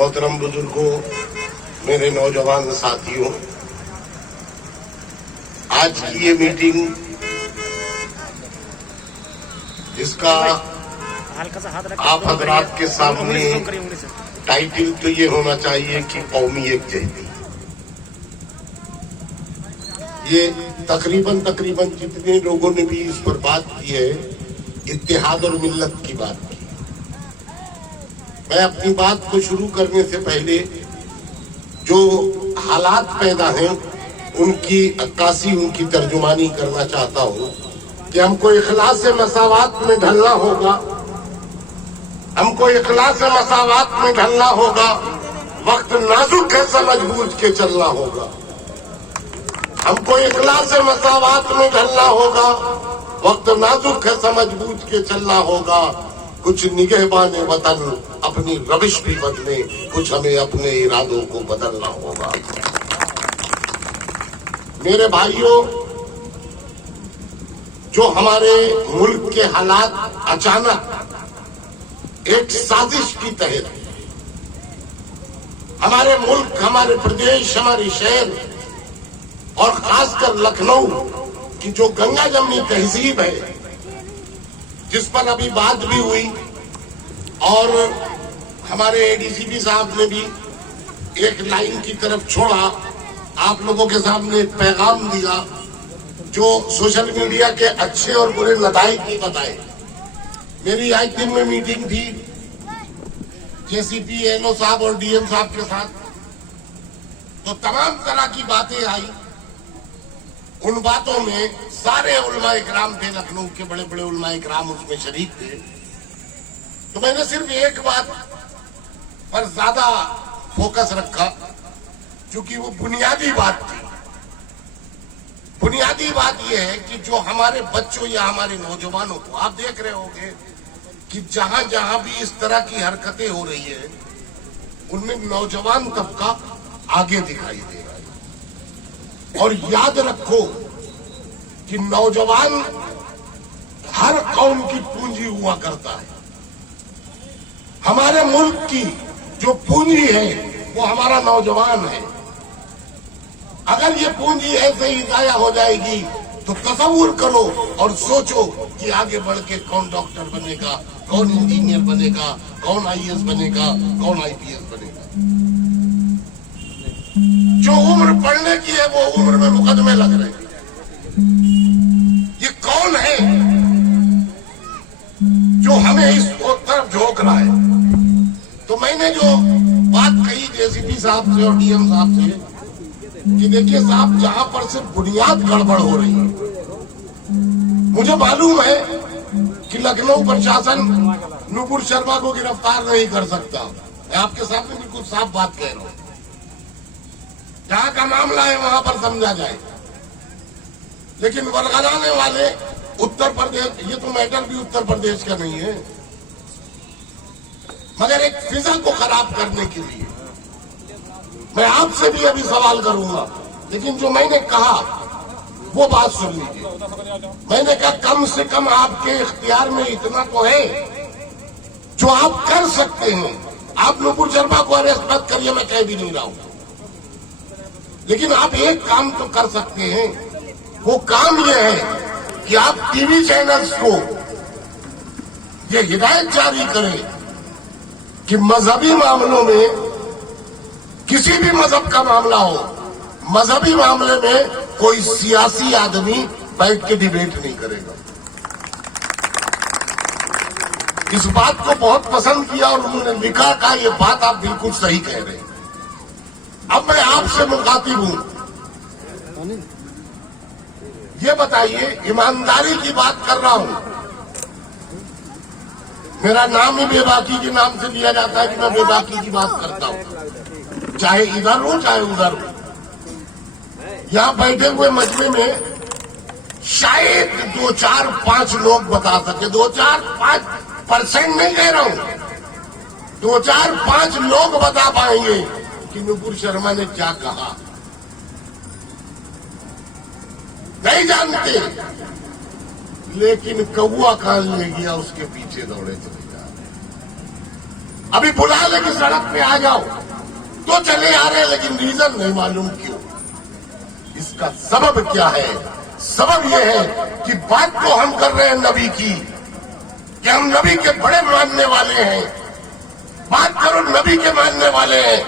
मोहतरम बुजुर्गों, मेरे नौजवान साथियों, आज की ये मीटिंग इसका आप हजरात के सामने टाइटल तो ये होना चाहिए कि कौमी यकजहती। ये तकरीबन जितने लोगों ने भी इस पर बात की है, इत्तेहाद और मिल्लत की बात की। मैं अपनी बात को शुरू करने से पहले जो हालात पैदा हैं उनकी अक्कासी, उनकी तर्जुमानी करना चाहता हूँ कि हमको इखलास मसावात में ढलना होगा। हमको इखलास मसावात में ढलना होगा। वक्त नाजुक है, समझ बूझ के चलना होगा। हमको इखलास मसावात में ढलना होगा। वक्त नाजुक है, समझ बूझ के चलना होगा। कुछ निगहबाने वतन अपनी रविश भी बदले, कुछ हमें अपने इरादों को बदलना होगा। मेरे भाइयों, जो हमारे मुल्क के हालात अचानक एक साजिश की तहत हमारे मुल्क, हमारे प्रदेश, हमारे शहर और खासकर लखनऊ की जो गंगा जमनी तहजीब है, जिस पर अभी बात भी हुई और हमारे एडीसीपी साहब ने भी एक लाइन की तरफ छोड़ा, आप लोगों के सामने एक पैगाम दिया जो सोशल मीडिया के अच्छे और बुरे नताइज भी बताए। मेरी आज दिन में मीटिंग थी जेसीपी, एनओ साहब और डीएम साहब के साथ, तो तमाम तरह की बातें आई। उन बातों में सारे उलमा इकराम थे, लखनऊ के बड़े बड़े उलमा इकराम उसमें शरीक थे। तो मैंने सिर्फ एक बात पर ज्यादा फोकस रखा, क्योंकि वो बुनियादी बात थी। बुनियादी बात यह है कि जो हमारे बच्चों या हमारे नौजवानों को, आप देख रहे होंगे कि जहां जहां भी इस तरह की हरकतें हो रही है, उनमें नौजवान तबका आगे दिखाई दे रहा है। और याद रखो कि नौजवान हर कौम की पूंजी हुआ करता है। हमारे मुल्क की जो पूंजी है वो हमारा नौजवान है। अगर ये पूंजी ऐसे ही जाया हो जाएगी तो तसव्वुर करो और सोचो कि आगे बढ़ के कौन डॉक्टर बनेगा, कौन इंजीनियर बनेगा, कौन आईएएस बनेगा, कौन आईपीएस बनेगा। जो उम्र पढ़ने की है वो उम्र में मुकदमे लग रहे हैं। ये कौन है जो हमें इस तरफ झोंक रहा है? तो मैंने जो बात कही जेसीपी साहब से और डीएम साहब से कि देखिए साहब, जहां पर सिर्फ बुनियाद गड़बड़ हो रही है, मुझे मालूम है कि लखनऊ प्रशासन नुपुर शर्मा को गिरफ्तार नहीं कर सकता। मैं आपके सामने बिल्कुल साफ बात कह रहा हूं। जहां का मामला है वहां पर समझा जाए, लेकिन वरगलाने वाले उत्तर प्रदेश, ये तो मैटर भी उत्तर प्रदेश का नहीं है, मगर एक फिजा को खराब करने के लिए मैं आपसे भी अभी सवाल करूंगा। लेकिन जो मैंने कहा वो बात सुन लीजिए। मैंने कहा कम से कम आपके इख्तियार में इतना तो है जो आप कर सकते हैं। आप नुपुर शर्मा को अरेस्ट मत करिए, मैं कह भी नहीं रहा हूं, लेकिन आप एक काम तो कर सकते हैं। वो काम ये है कि आप टीवी चैनल्स को ये हिदायत जारी करें कि मजहबी मामलों में, किसी भी मजहब का मामला हो, मजहबी मामले में कोई सियासी आदमी बैठ के डिबेट नहीं करेगा। इस बात को बहुत पसंद किया और उन्होंने लिखा कि ये बात आप बिल्कुल सही कह रहे हैं। अब मैं आपसे मुखातिब हूं, ये बताइए, ईमानदारी की बात कर रहा हूं। मेरा नाम ही बेबाकी के नाम से लिया जाता है कि मैं बेबाकी की बात करता हूं, चाहे इधर हो चाहे उधर हो। यहां बैठे हुए मजमे में शायद 2-4-5 लोग बता सके, 2-4-5% नहीं कह रहा हूं, 2-4-5 लोग बता पाएंगे कि नुपुर शर्मा ने क्या कहा। नहीं जानते, लेकिन कौआ कान ले गया उसके पीछे दौड़े चले जा रहे। अभी बुला ले कि सड़क पे आ जाओ तो चले आ रहे, लेकिन रीजन नहीं मालूम क्यों। इसका सबब क्या है? सबब यह है कि बात तो हम कर रहे हैं नबी की, कि हम नबी के बड़े मानने वाले हैं, बात करो नबी के मानने वाले हैं,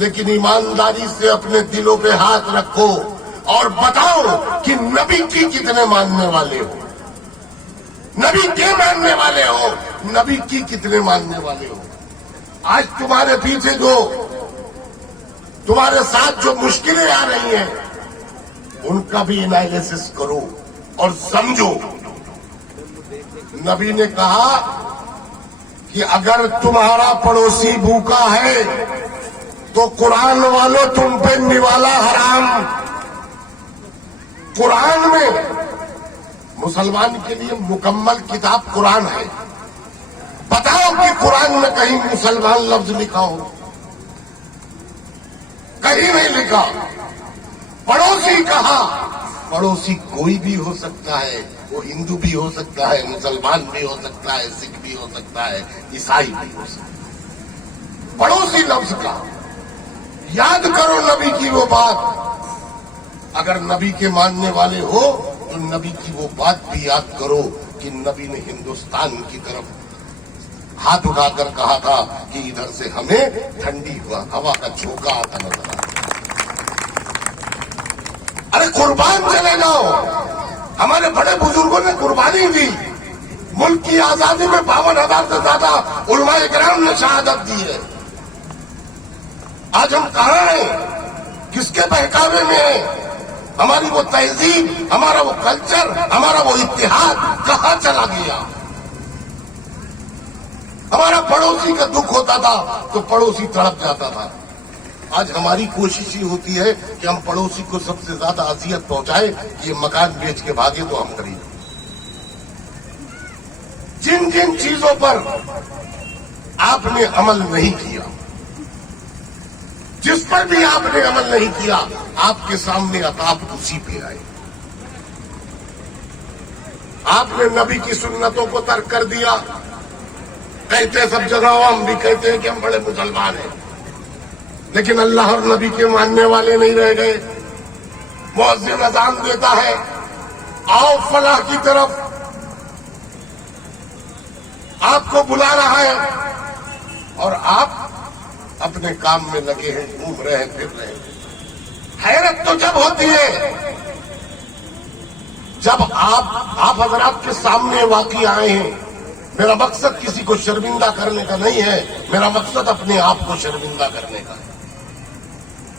लेकिन ईमानदारी से अपने दिलों पे हाथ रखो और बताओ कि नबी की कितने मानने वाले हो, नबी के मानने वाले हो, नबी की कितने मानने वाले हो। आज तुम्हारे पीछे जो, तुम्हारे साथ जो मुश्किलें आ रही हैं, उनका भी एनालिसिस करो और समझो। नबी ने कहा कि अगर तुम्हारा पड़ोसी भूखा है तो कुरान वालों तुम पे निवाला हराम। कुरान में मुसलमान के लिए मुकम्मल किताब कुरान है। बताओ कि कुरान में कहीं मुसलमान लफ्ज लिखा हो? कहीं नहीं लिखा। पड़ोसी कहा, पड़ोसी कोई भी हो सकता है, वो हिंदू भी हो सकता है, मुसलमान भी हो सकता है, सिख भी हो सकता है, ईसाई भी हो सकता है। पड़ोसी लफ्ज का याद करो नबी की वो बात। अगर नबी के मानने वाले हो तो नबी की वो बात भी याद करो कि नबी ने हिंदुस्तान की तरफ हाथ उठाकर कहा था कि इधर से हमें ठंडी हवा का झोंका आता नजर आता। अरे कुर्बान चले जाओ। हमारे बड़े बुजुर्गों ने कुर्बानी दी। मुल्क की आजादी में 52,000 से ज्यादा उलमाए किराम ने शहादत दी है। आज हम कहाँ हैं? किसके बहकावे में हैं? हमारी वो तहजीब, हमारा वो कल्चर, हमारा वो इत्तेहाद कहाँ चला गया? हमारा पड़ोसी का दुख होता था तो पड़ोसी तड़प जाता था। आज हमारी कोशिश ही होती है कि हम पड़ोसी को सबसे ज्यादा अजियत पहुंचाए कि ये मकान बेच के भागे तो हम खरीदें। जिन जिन चीजों पर आपने अमल नहीं किया, जिस पर भी आपने अमल नहीं किया, आपके सामने अताब उसी पे आए। आपने नबी की सुन्नतों को तर्क कर दिया। कहते सब जगह हम भी कहते हैं कि हम बड़े मुसलमान हैं, लेकिन अल्लाह और नबी के मानने वाले नहीं रह गए। मुअज्जिन अज़ान देता है, आओ फलाह की तरफ, आपको बुला रहा है और आप अपने काम में लगे हैं, घूम रहे हैं, फिर रहे हैं। हैरत तो जब होती है जब आप हजरात के सामने वाकई आए हैं। मेरा मकसद किसी को शर्मिंदा करने का नहीं है, मेरा मकसद अपने आप को शर्मिंदा करने का है।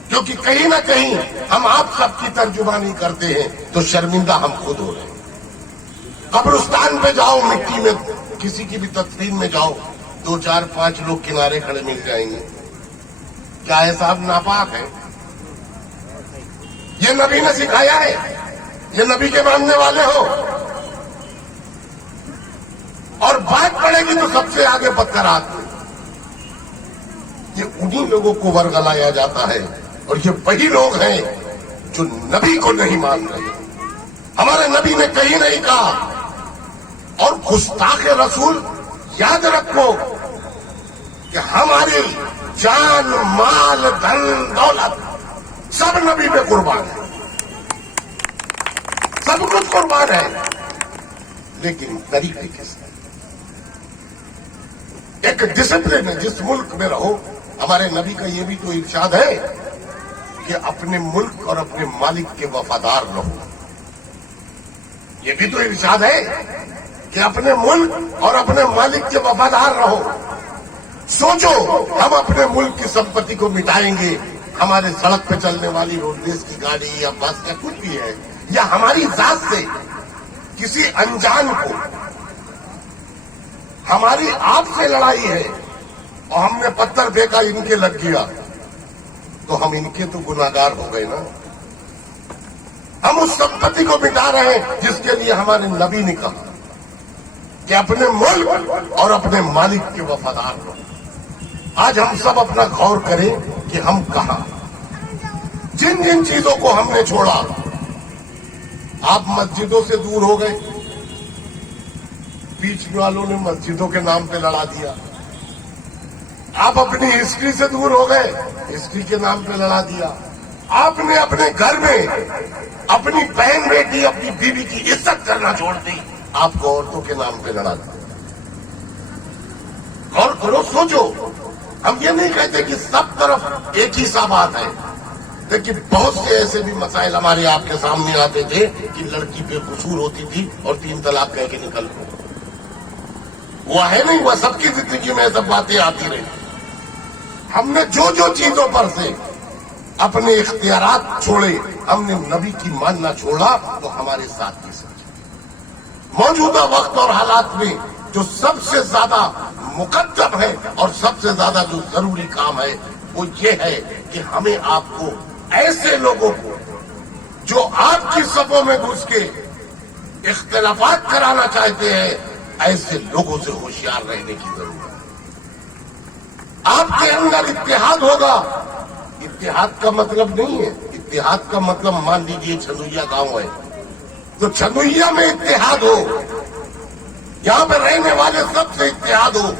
क्योंकि कहीं ना कहीं हम आप सबकी तर्जुमानी करते हैं तो शर्मिंदा हम खुद हो रहे हैं। कब्रिस्तान पे जाओ, मिट्टी में किसी की भी तदफीन में जाओ, 2, 4, 5 लोग किनारे खड़े मिल जाएंगे। क्या है साहब नापाक है? ये नबी ने सिखाया है? ये नबी के मानने वाले हो? और बात पड़ेगी तो सबसे आगे पत्थर हाथ में। ये उन्हीं लोगों को वर्गलाया जाता है और ये वही लोग हैं जो नबी को नहीं मान रहे। हमारे नबी ने कहीं नहीं कहा। और गुस्ताख रसूल याद रखो कि हमारी जान, माल, धन, दौलत सब नबी पे कुर्बान है, सब कुछ कुर्बान है, लेकिन तरीके किस? एक डिसिप्लिन है। जिस मुल्क में रहो, हमारे नबी का ये भी तो इरशाद है कि अपने मुल्क और अपने मालिक के वफादार रहो। ये भी तो इरशाद है कि अपने मुल्क और अपने मालिक के वफादार रहो। सोचो, हम अपने मुल्क की संपत्ति को मिटाएंगे, हमारे सड़क पे चलने वाली रोडवेज की गाड़ी या बस या कुछ भी है, या हमारी जात से किसी अनजान को हमारी आपसे लड़ाई है और हमने पत्थर फेंका, इनके लग गया, तो हम इनके तो गुनाहगार हो गए ना। हम उस संपत्ति को मिटा रहे हैं जिसके लिए हमारे नबी ने कहा कि अपने मुल्क और अपने मालिक के वफादार हो। आज हम सब अपना गौर करें कि हम कहां, जिन जिन चीजों को हमने छोड़ा। आप मस्जिदों से दूर हो गए, बीच वालों ने मस्जिदों के नाम पे लड़ा दिया। आप अपनी हिस्ट्री से दूर हो गए, हिस्ट्री के नाम पे लड़ा दिया। आपने अपने घर में अपनी बहन बेटी अपनी बीवी की इज्जत करना छोड़ दी, आपको औरतों के नाम पे लड़ा दिया। और करो, सोचो, हम ये नहीं कहते कि सब तरफ एक ही सा बात है, लेकिन बहुत से ऐसे भी मसाइल हमारे आपके सामने आते थे कि लड़की पे कसूर होती थी और 3 तलाक कह के निकल गए। हुआ है नहीं हुआ, सबकी जिंदगी में सब बातें आती रही। हमने जो जो चीजों पर से अपने इख्तियारात छोड़े, हमने नबी की मानना छोड़ा, तो हमारे साथ ये सब मौजूदा वक्त और हालात में जो सबसे ज्यादा मुकद्दम है और सबसे ज्यादा जो जरूरी काम है वो ये है कि हमें आपको ऐसे लोगों को जो आपकी सफों में घुस के इख्तिलाफात कराना चाहते हैं, ऐसे लोगों से होशियार रहने की जरूरत है। आपके अंदर इत्तेहाद होगा। इत्तेहाद का मतलब नहीं है, इत्तेहाद का मतलब मान लीजिए छनुइया गांव है, तो छनुइया में इत्तेहाद हो, यहां पर रहने वाले सबसे इत्तेहाद हो,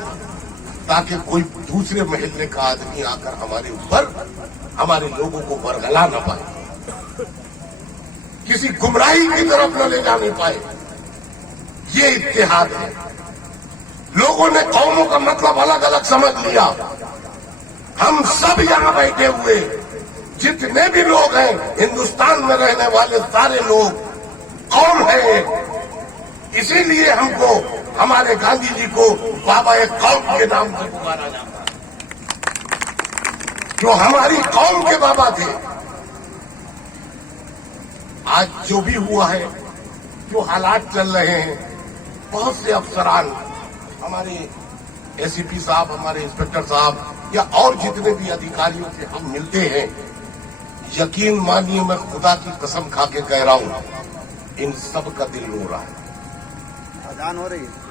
ताकि कोई दूसरे महल्ले का आदमी आकर हमारे ऊपर हमारे लोगों को बरगला न पाए, किसी गुमराही की तरफ न ले जाने पाए। ये इत्तेहाद है। लोगों ने कौमों का मतलब अलग अलग समझ लिया। हम सब यहां बैठे हुए जितने भी लोग हैं, हिंदुस्तान में रहने वाले सारे लोग कौम है। इसीलिए हमको हमारे गांधी जी को बाबा एक कौम के नाम से पुकारा जाता है, जो हमारी कौम के बाबा थे। आज जो भी हुआ है, जो हालात चल रहे हैं, बहुत से अफसरान, हमारे एसीपी साहब, हमारे इंस्पेक्टर साहब या और जितने भी अधिकारियों से हम मिलते हैं, यकीन मानिए, मैं खुदा की कसम खा के कह रहा हूं, इन सब का दिल रो रहा है। अजान हो रही है।